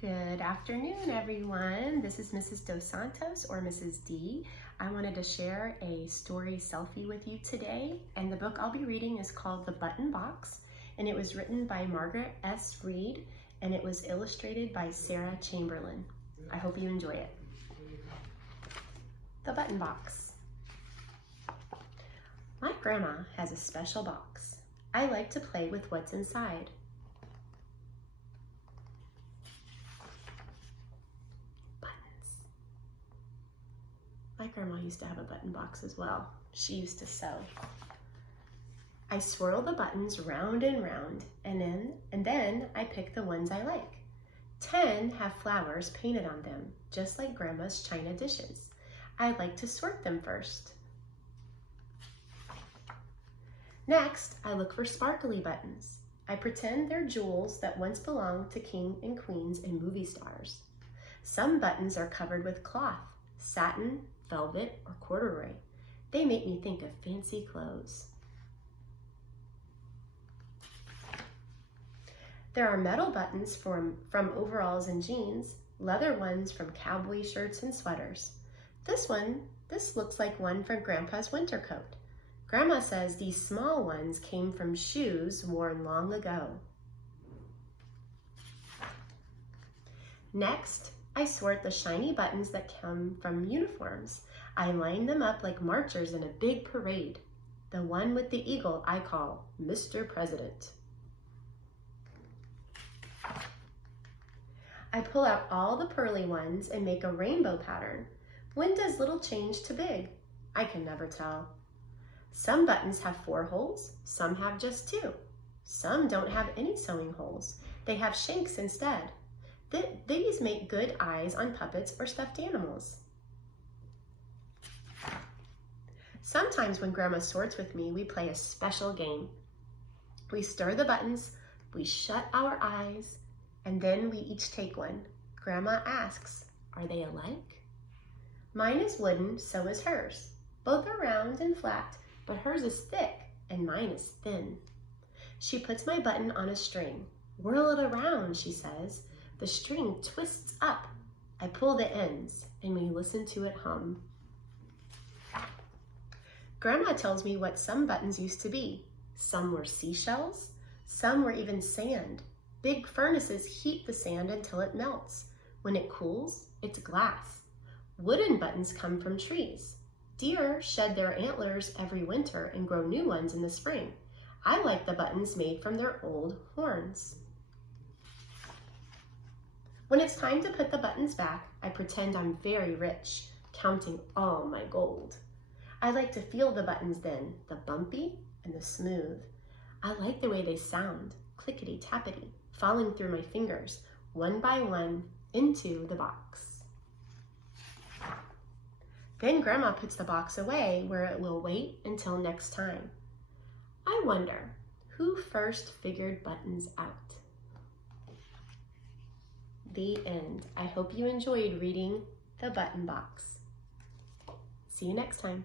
Good afternoon, everyone. This is Mrs. Dos Santos, or Mrs. D. I wanted to share a story selfie with you today, and the book I'll be reading is called The Button Box, and it was written by Margaret S. Reid, and it was illustrated by Sarah Chamberlain. I hope you enjoy it. The Button Box. My grandma has a special box. I like to play with what's inside. My grandma used to have a button box as well. She used to sew. I swirl the buttons round and round, and then I pick the ones I like. 10 have flowers painted on them, just like Grandma's china dishes. I like to sort them first. Next, I look for sparkly buttons. I pretend they're jewels that once belonged to king and queens and movie stars. Some buttons are covered with cloth, satin, velvet, or corduroy. They make me think of fancy clothes. There are metal buttons from overalls and jeans, leather ones from cowboy shirts and sweaters. This looks like one from Grandpa's winter coat. Grandma says these small ones came from shoes worn long ago. Next, I sort the shiny buttons that come from uniforms. I line them up like marchers in a big parade. The one with the eagle I call Mr. President. I pull out all the pearly ones and make a rainbow pattern. When does little change to big? I can never tell. Some buttons have 4 holes, some have just 2. Some don't have any sewing holes. They have shanks instead. These make good eyes on puppets or stuffed animals. Sometimes when Grandma sorts with me, we play a special game. We stir the buttons, we shut our eyes, and then we each take one. Grandma asks, "Are they alike?" Mine is wooden, so is hers. Both are round and flat, but hers is thick and mine is thin. She puts my button on a string. "Whirl it around," she says. The string twists up. I pull the ends, and we listen to it hum. Grandma tells me what some buttons used to be. Some were seashells, some were even sand. Big furnaces heat the sand until it melts. When it cools, it's glass. Wooden buttons come from trees. Deer shed their antlers every winter and grow new ones in the spring. I like the buttons made from their old horns. When it's time to put the buttons back, I pretend I'm very rich, counting all my gold. I like to feel the buttons then, the bumpy and the smooth. I like the way they sound, clickety-tappity, falling through my fingers, one by one, into the box. Then Grandma puts the box away where it will wait until next time. I wonder, who first figured buttons out? The end. I hope you enjoyed reading The Button Box. See you next time.